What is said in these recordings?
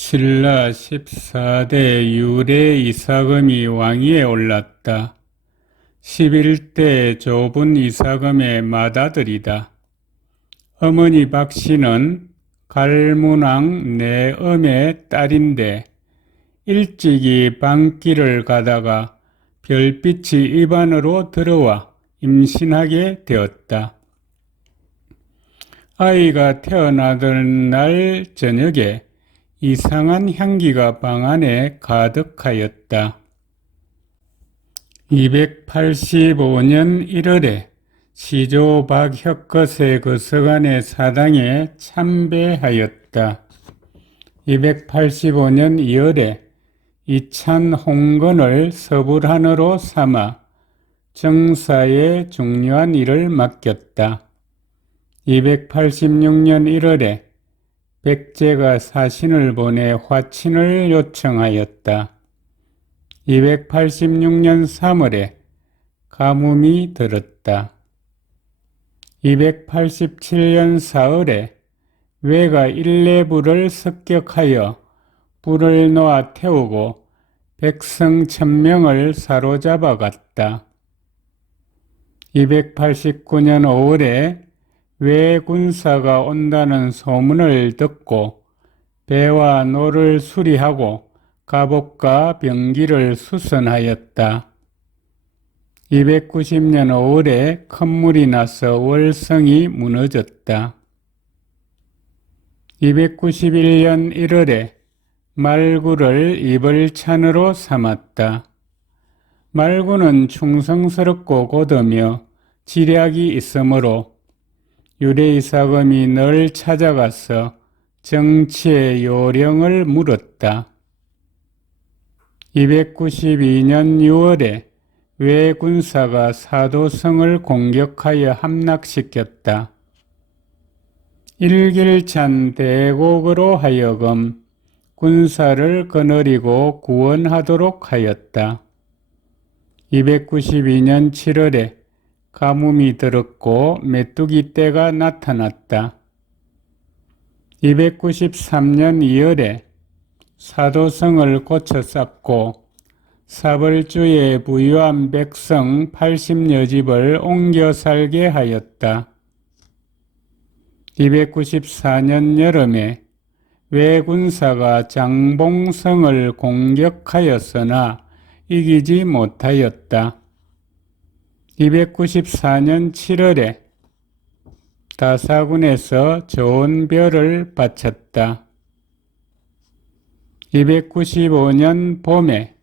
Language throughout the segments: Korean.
신라 14대 유래 이사금이 왕위에 올랐다. 11대 조분 이사금의 맏아들이다. 어머니 박씨는 갈문왕 내엄의 딸인데 일찍이 방길을 가다가 별빛이 입안으로 들어와 임신하게 되었다. 아이가 태어나던 날 저녁에 이상한 향기가 방 안에 가득하였다. 285년 1월에 시조 박혁것의 그 서간의 사당에 참배하였다. 285년 2월에 이찬 홍건을 서불한으로 삼아 정사에 중요한 일을 맡겼다. 286년 1월에 백제가 사신을 보내 화친을 요청하였다. 286년 3월에 가뭄이 들었다. 287년 4월에 외가 일레불을 습격하여 불을 놓아 태우고 백성 천명을 사로잡아 갔다. 289년 5월에 외 군사가 온다는 소문을 듣고 배와 노를 수리하고 갑옷과 병기를 수선하였다. 290년 5월에 큰 물이 나서 월성이 무너졌다. 291년 1월에 말구를 이벌찬으로 삼았다. 말구는 충성스럽고 고으며 지략이 있으므로 유레이사금이 늘 찾아가서 정치의 요령을 물었다. 292년 6월에 외군사가 사도성을 공격하여 함락시켰다. 일길찬 대곡으로 하여금 군사를 거느리고 구원하도록 하였다. 292년 7월에 가뭄이 들었고 메뚜기 떼가 나타났다. 293년 2월에 사도성을 고쳐 쌓고 사벌주에 부유한 백성 80여 집을 옮겨 살게 하였다. 294년 여름에 외군사가 장봉성을 공격하였으나 이기지 못하였다. 294년 7월에 다사군에서 좋은 별을 바쳤다. 295년 봄에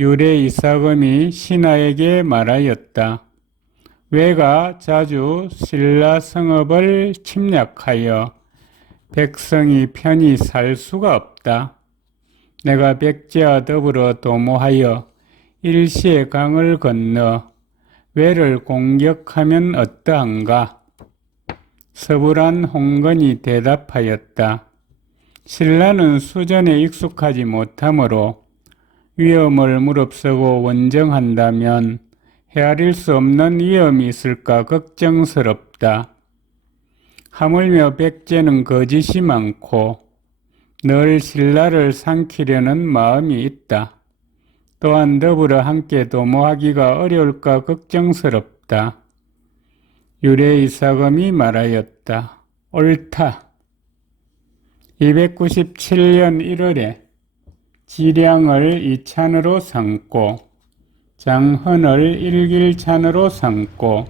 유래 이사금이 신하에게 말하였다. 외가 자주 신라 성읍을 침략하여 백성이 편히 살 수가 없다. 내가 백제와 더불어 도모하여 일시의 강을 건너 외를 공격하면 어떠한가? 서불한 홍건이 대답하였다. 신라는 수전에 익숙하지 못하므로 위험을 무릅쓰고 원정한다면 헤아릴 수 없는 위험이 있을까 걱정스럽다. 하물며 백제는 거짓이 많고 늘 신라를 삼키려는 마음이 있다. 또한 더불어 함께 도모하기가 어려울까 걱정스럽다. 유래 이사금이 말하였다. 옳다. 297년 1월에 지량을 이찬으로 삼고 장헌을 일길찬으로 삼고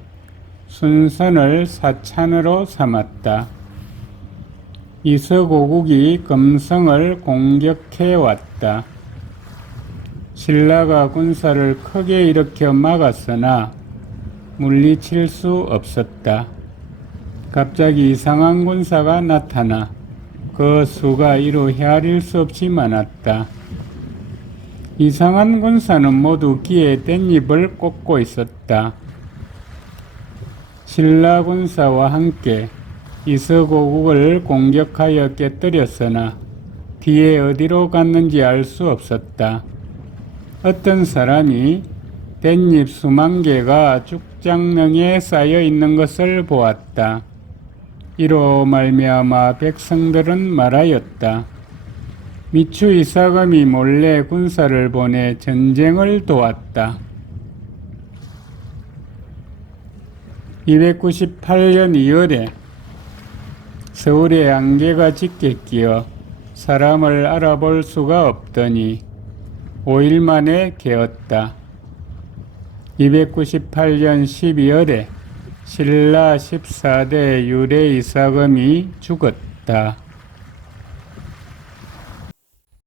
순선을 사찬으로 삼았다. 이서고국이 금성을 공격해 왔다. 신라가 군사를 크게 일으켜 막았으나 물리칠 수 없었다. 갑자기 이상한 군사가 나타나 그 수가 이루 헤아릴 수 없이 많았다. 이상한 군사는 모두 귀에 댄잎을 꽂고 있었다. 신라 군사와 함께 이서고국을 공격하여 깨뜨렸으나 뒤에 어디로 갔는지 알 수 없었다. 어떤 사람이 댄잎 수만 개가 죽장릉에 쌓여 있는 것을 보았다. 이로 말미암아 백성들은 말하였다. 미추 이사금이 몰래 군사를 보내 전쟁을 도왔다. 298년 2월에 서울에 안개가 짙게 끼어 사람을 알아볼 수가 없더니 5일 만에 개었다. 298년 12월에 신라 14대 유래 이사금이 죽었다.